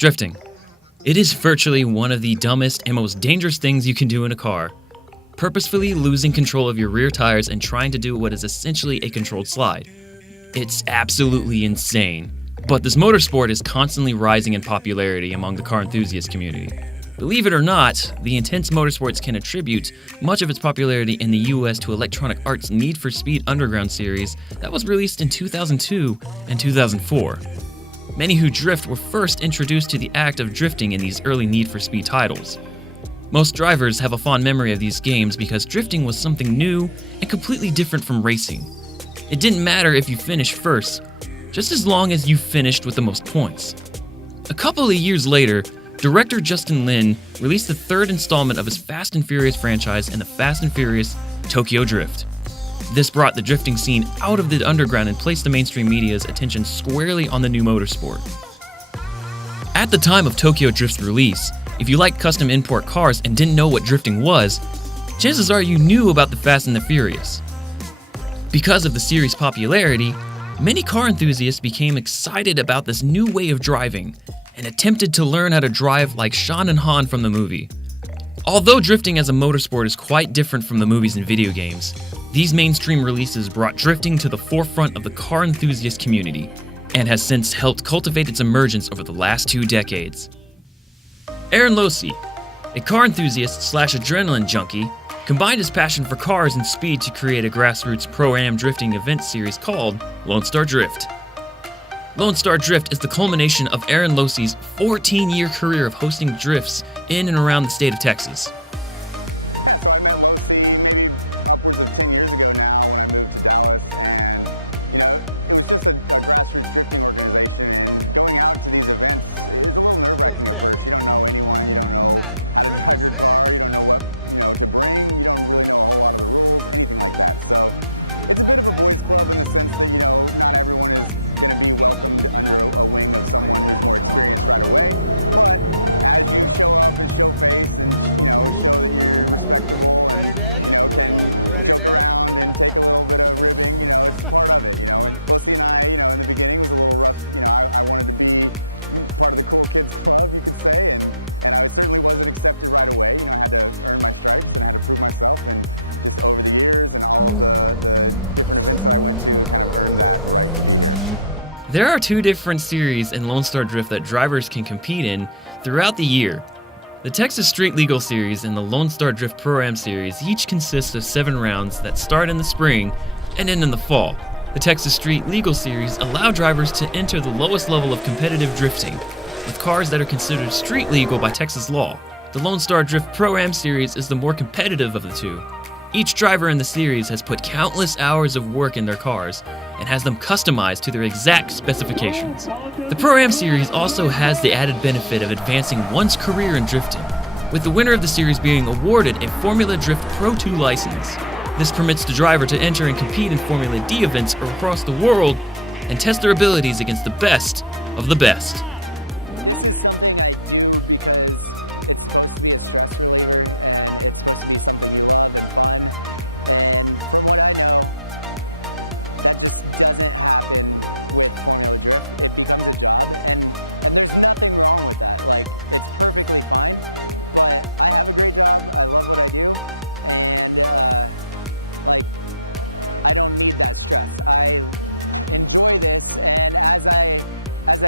Drifting. It is virtually one of the dumbest and most dangerous things you can do in a car. Purposefully losing control of your rear tires and trying to do what is essentially a controlled slide. It's absolutely insane. But this motorsport is constantly rising in popularity among the car enthusiast community. Believe it or not, the intense motorsports can attribute much of its popularity in the US to Electronic Arts' Need for Speed Underground series that was released in 2002 and 2004. Many who drift were first introduced to the act of drifting in these early Need for Speed titles. Most drivers have a fond memory of these games because drifting was something new and completely different from racing. It didn't matter if you finished first, just as long as you finished with the most points. A couple of years later, director Justin Lin released the third installment of his Fast and Furious franchise in the Fast and Furious Tokyo Drift. This brought the drifting scene out of the underground and placed the mainstream media's attention squarely on the new motorsport. At the time of Tokyo Drift's release, if you liked custom import cars and didn't know what drifting was, chances are you knew about the Fast and the Furious. Because of the series' popularity, many car enthusiasts became excited about this new way of driving and attempted to learn how to drive like Sean and Han from the movie. Although drifting as a motorsport is quite different from the movies and video games, these mainstream releases brought drifting to the forefront of the car enthusiast community and has since helped cultivate its emergence over the last 2 decades. Aaron Losey, a car enthusiast / adrenaline junkie, combined his passion for cars and speed to create a grassroots pro-am drifting event series called Lone Star Drift. Lone Star Drift is the culmination of Aaron Losey's 14-year career of hosting drifts in and around the state of Texas. Yeah, so I met Losey maybe upwards of 10 years ago now when I moved to Dallas, and it was just a grassroots drifting organization, and going out to these events is a little nerve-wracking at first. You don't know anyone, you don't know how to drive your car, you don't know what to bring, you don't really know a whole lot of the rules, anything like that. So it's a bit of a boys club in the sense that not everyone is going to be welcomed under a wing of someone who's more experienced right away. But as you show up and show face and show that you're respectable and can joke around and take a little bit of ribbing, it's part of it. And Losey and I, in the beginning was a little rough. I wanted to be part of the cool kids club, you could say, and I certainly wasn't accepted right away. I had to earn my stripes and I had to prove myself, and just over the years and all of the different events that I went to kind of earned that right to be here. There are 2 different series in Lone Star Drift that drivers can compete in throughout the year. The Texas Street Legal Series and the Lone Star Drift Pro-Am Series each consist of 7 rounds that start in the spring and end in the fall. The Texas Street Legal Series allow drivers to enter the lowest level of competitive drifting, with cars that are considered street legal by Texas law. The Lone Star Drift Pro-Am Series is the more competitive of the 2. Each driver in the series has put countless hours of work in their cars and has them customized to their exact specifications. The Pro-Am Series also has the added benefit of advancing one's career in drifting, with the winner of the series being awarded a Formula Drift Pro 2 license. This permits the driver to enter and compete in Formula D events across the world and test their abilities against the best of the best. This is something I do because it's supposed to be a stress reliever and it's supposed to be something you love and fun. And from what I know, that just doesn't happen with Formula Drift. It becomes a job, and there's nothing wrong with that. Like, it's perfectly fine, but I have a great job. I love what I do, and I don't need that stress. I enjoy this, and as I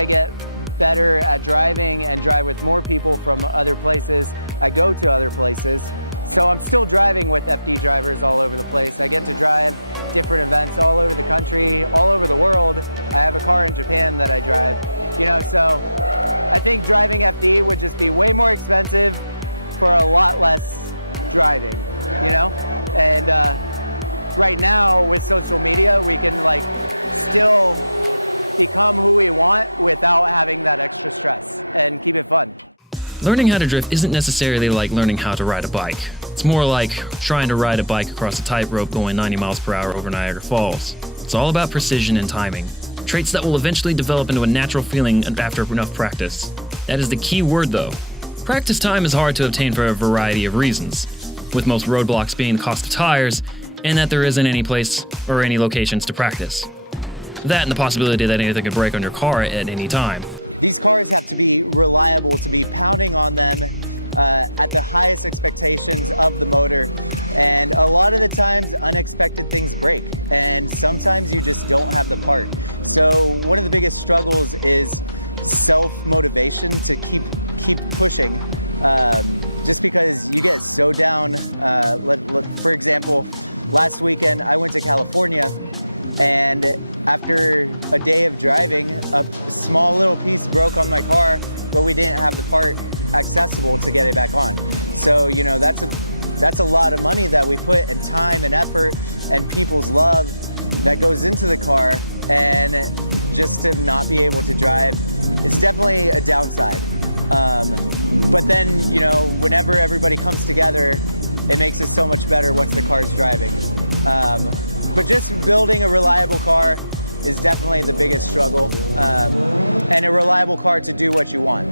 get better at driving and drive with more people from other places, I go to other places. So I'm still driving with FD drivers all over the place. I get to drive different events all over the country, all over the world. I have a car in Japan that I drive, so I think driving FD would just be way more expensive for a lot less driving, And right now with social media, we can still become who we want without having that extra stress and keep it fun. Learning how to drift isn't necessarily like learning how to ride a bike. It's more like trying to ride a bike across a tightrope going 90 miles per hour over Niagara Falls. It's all about precision and timing, traits that will eventually develop into a natural feeling after enough practice. That is the key word though. Practice time is hard to obtain for a variety of reasons, with most roadblocks being the cost of tires and that there isn't any place or any locations to practice. That and the possibility that anything could break on your car at any time. these cars have to be reliable, to be pounding on them at the highest expectations of the motor. And a lot of the times unexpected things break, and sometimes you just don't have the part. So one of the biggest struggles is self-motivation to keep pushing, just because you get so down. For example, last weekend I went to California, and after a day of driving, a small little piece broke on my car, but we didn't have the part accessible to get it back on. So, you know, that's a lot of money that we put, and time and effort and people's love that goes into the car, and just to not be able to drive, it's definitely a downside. But then, you know, whenever everybody comes together, it makes it so much better once the car's driving. But just building a reliable car is definitely the biggest struggle, and a reliable car to do what you want.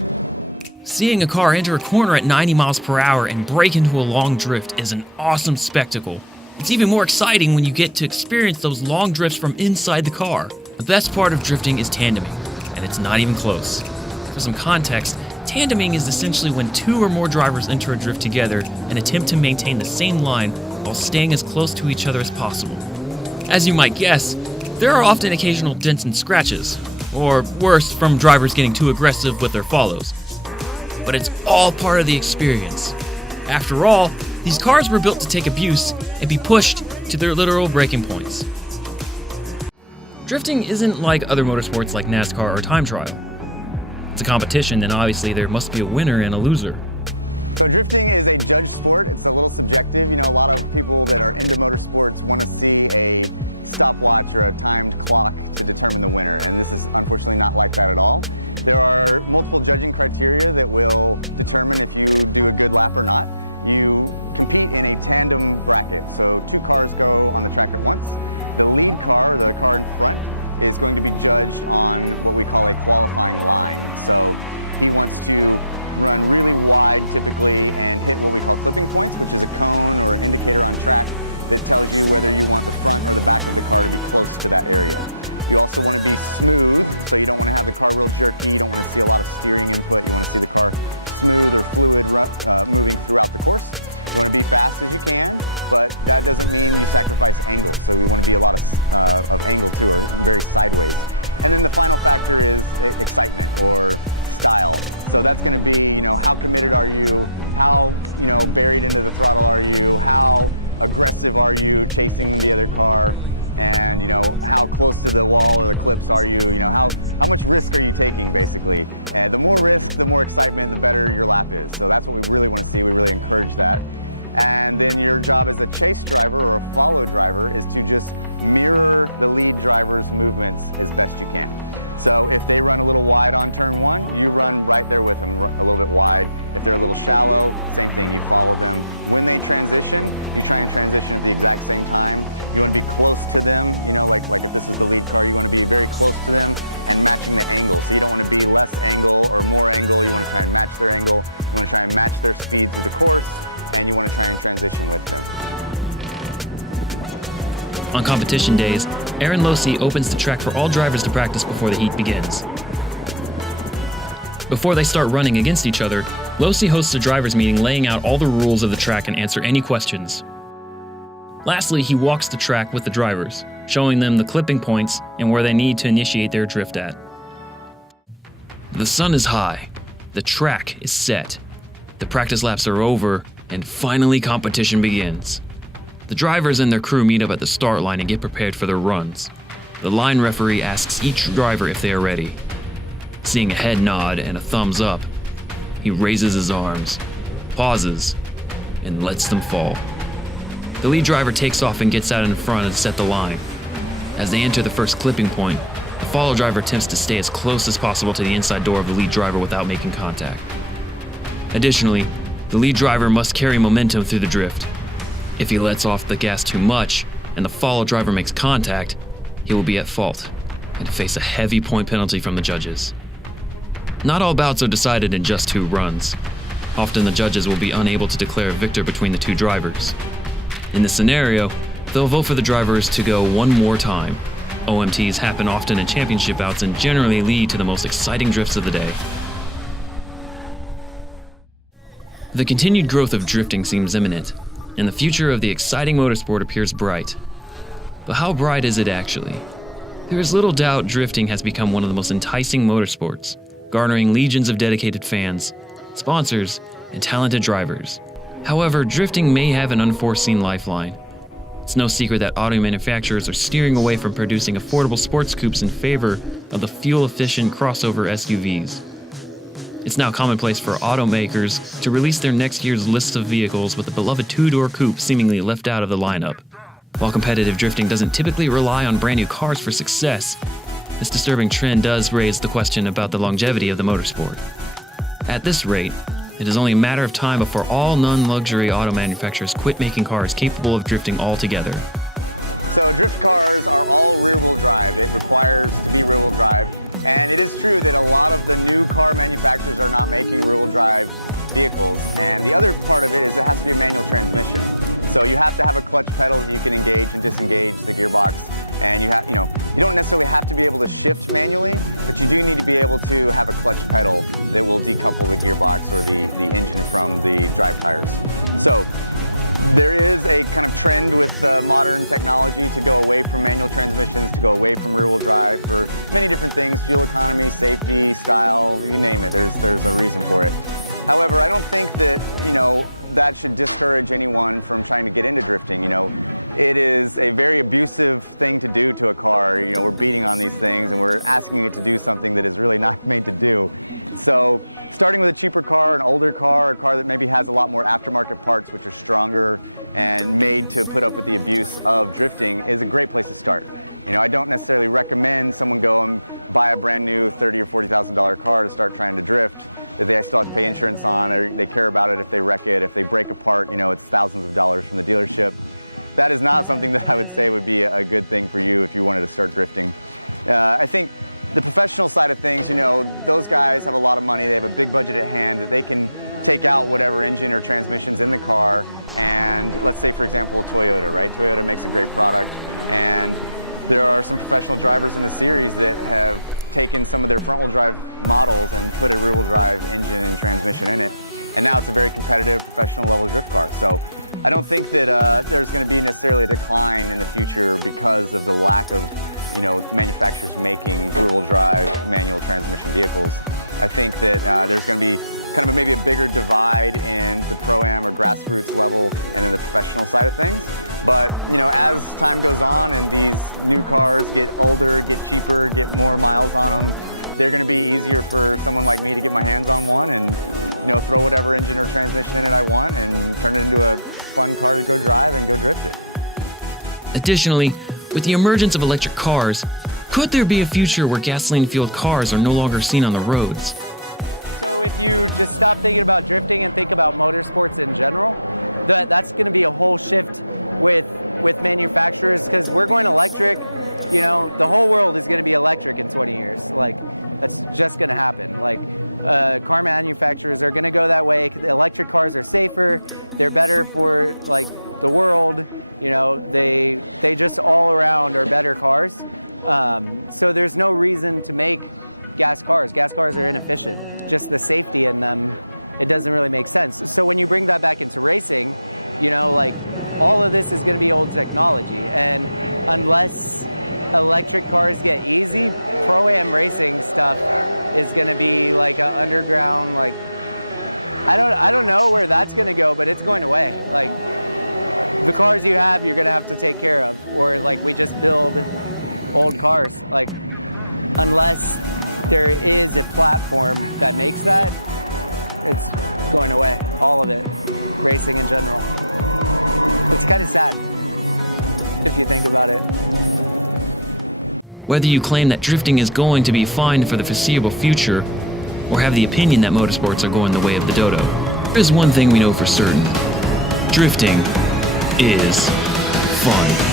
Seeing a car enter a corner at 90 miles per hour and break into a long drift is an awesome spectacle. It's even more exciting when you get to experience those long drifts from inside the car. The best part of drifting is tandeming, and it's not even close. For some context, tandeming is essentially when two or more drivers enter a drift together and attempt to maintain the same line while staying as close to each other as possible. As you might guess, there are often occasional dents and scratches, or worse, from drivers getting too aggressive with their follows. But it's all part of the experience. After all, these cars were built to take abuse and be pushed to their literal breaking points. Drifting isn't like other motorsports like NASCAR or time trial. It's a competition, and obviously there must be a winner and a loser. So drifting is a judged sport. It's a little subjective. You know, a lot of people that are into motorsports want to see a stopwatch or a timed clock to determine the winner, and this is unfortunately not like that at all. There are multiple judging criteria that will determine if you do a good lap or not. You compete in a tandem bracket, so two cars go on the track at once. The lead car, the car in front, is going to be judged on what we call a qualifying line. So he wants to run really wide typically and hit what we call clipping points, which is a cone or an indicator on track that tells you whether you want the front or the back of the car to be close to that area. You also want to be smooth, so you don't want to have the car real jerky, you don't want to see a lot of steering input, you want to see the car smooth or fluid moving throughout the course. You want to be fast as you can, but that doesn't mean you sacrifice angle, so we want to be a lot of angle too, or very sideways. And then the final factor is excitement or style. So that's going to be, you know, how committed are you, how, you know, buried into the throttle are you, how aggressive are you chasing the other car, and, you know, how close to the wall or the clips are you, you know, how much risk are you taking, basically. And the more risk, the more excitement, the better your lap is. So that's what we really want to see. We really encourage that. And then your job as a chase driver or a follow driver is to just mirror the lead driver's movements as best you can. So if they run a little wide on turn one, you run right there with them a little bit wide. If they're a little shallow, same thing, you follow them. When they transition, you try and transition at the exact same time. You want to be close to them, you know, like if this is the lead car, you want to be very close to them and matching the angle. So you don't want to be less angle or more angle, you want to try and match their angle. You want to try and match their speed through the course, and you want to try and transition with them. On competition days, Aaron Losey opens the track for all drivers to practice before the heat begins. Before they start running against each other, Losey hosts a drivers' meeting laying out all the rules of the track and answer any questions. Lastly, he walks the track with the drivers, showing them the clipping points and where they need to initiate their drift at. The sun is high, the track is set, the practice laps are over, and finally competition begins. The drivers and their crew meet up at the start line and get prepared for their runs. The line referee asks each driver if they are ready. Seeing a head nod and a thumbs up, he raises his arms, pauses, and lets them fall. The lead driver takes off and gets out in front and set the line. As they enter the first clipping point, the follow driver attempts to stay as close as possible to the inside door of the lead driver without making contact. Additionally, the lead driver must carry momentum through the drift. If he lets off the gas too much and the follow driver makes contact, he will be at fault and face a heavy point penalty from the judges. Not all bouts are decided in just 2 runs. Often the judges will be unable to declare a victor between the 2 drivers. In this scenario, they'll vote for the drivers to go one more time, OMTs happen often in championship bouts and generally lead to the most exciting drifts of the day. The continued growth of drifting seems imminent, and the future of the exciting motorsport appears bright. But how bright is it actually? There is little doubt drifting has become one of the most enticing motorsports, garnering legions of dedicated fans, sponsors, and talented drivers. However, drifting may have an unforeseen lifeline. It's no secret that auto manufacturers are steering away from producing affordable sports coupes in favor of the fuel-efficient crossover SUVs. It's now commonplace for automakers to release their next year's list of vehicles with the beloved two-door coupe seemingly left out of the lineup. While competitive drifting doesn't typically rely on brand new cars for success, this disturbing trend does raise the question about the longevity of the motorsport. At this rate, it is only a matter of time before all non-luxury auto manufacturers quit making cars capable of drifting altogether. So drift cars are all rear-wheel drive. It requires to be rear-wheel drive. And it is true that a lot of the new car manufacturers are not making rear-wheel drive vehicles. And the other part of it is it has to be a manual transmission. So you have to have a clutch pedal that you can engage and disengage the gearbox. And you don't necessarily have to be able to shift manually, but you do need to be able to have a clutch pedal that will decouple the gearbox or the engine from the drive tires. So there is a kind of trend with modern technology to go away from manual transmissions, to go away from rear-wheel drive for many different things: fuel economy, safety, style, you name it. There's a reason for it. However, I don't think that that should discourage anyone from trying to get into drifting. It is a very abusive thing to do to a car. We're beating on these things and we're asking it to do something that is really not made to do. So starting with a cheaper car, an older car, a car that maybe has a lot more aftermarket parts which are stronger and made to put up with the abuse of drifting is a great place to start. I don't necessarily recommend someone go and buy a brand new $30,000 or $40,000 car to start trying to drift that they still have to pay insurance on, or they care about it if they wreck it. If they break apart, it's thousands of dollars from the dealership. That is not something that I would say would be a good thing for you if you wanted to start drifting. I think the professional side of things, those guys have a lot of money. They have a big budget at hand that they can take out whatever engine or transmissions in the car. And let's say, for example, Toyota, right? Toyota makes a great product. And there are some professional drivers in the series that have taken some of their front-wheel drive models and put a rear-wheel drive engine and transmission in it. And now it's a very competitive, professional level drift car. So I don't think that there's going to be necessarily a decline in the future because of the lack of manufacturers making rear-wheel drive manual transmission vehicles. I think that there's going to be kind of maybe a bigger divide in the pro-am or grassroots level and then the professional side of things. But as time goes on and these new cars get older, get cheaper, get more miles on them, they're going to be easier for someone like me to get my hands on one and throw whatever engine or transmission in it I want and turn it into a fun car to go drive and go drift it. Additionally, with the emergence of electric cars, could there be a future where gasoline-fueled cars are no longer seen on the roads? So if you just stop thinking about drifting and think about motorsports in general, that's going to be a whole shift with manufacturers, because we're going electric. The whole world is going to be electric in 20 years. That's just going to happen. Car manufacturers are going to go that way. Electric cars are safer. They're better for the world. They just all around are better cars. So there's no reason to make gas cars. Gas cars are inefficient. Just the safety in them, it doesn't really make sense. So when you bring that back into racing, all of this is going to be old technology. And unless electric cars get easy, pro-am racing stuff is going to be like an underground, I don't know where that's going to go, but it's going away. The cars you have, you're going to have to take care of, or we just build old cars. Unless there is a platform that makes that, it's going away, all of it, racing in general. It's kind of sad if you think about it. Whether you claim that drifting is going to be fine for the foreseeable future, or have the opinion that motorsports are going the way of the dodo, there's one thing we know for certain: drifting is fun.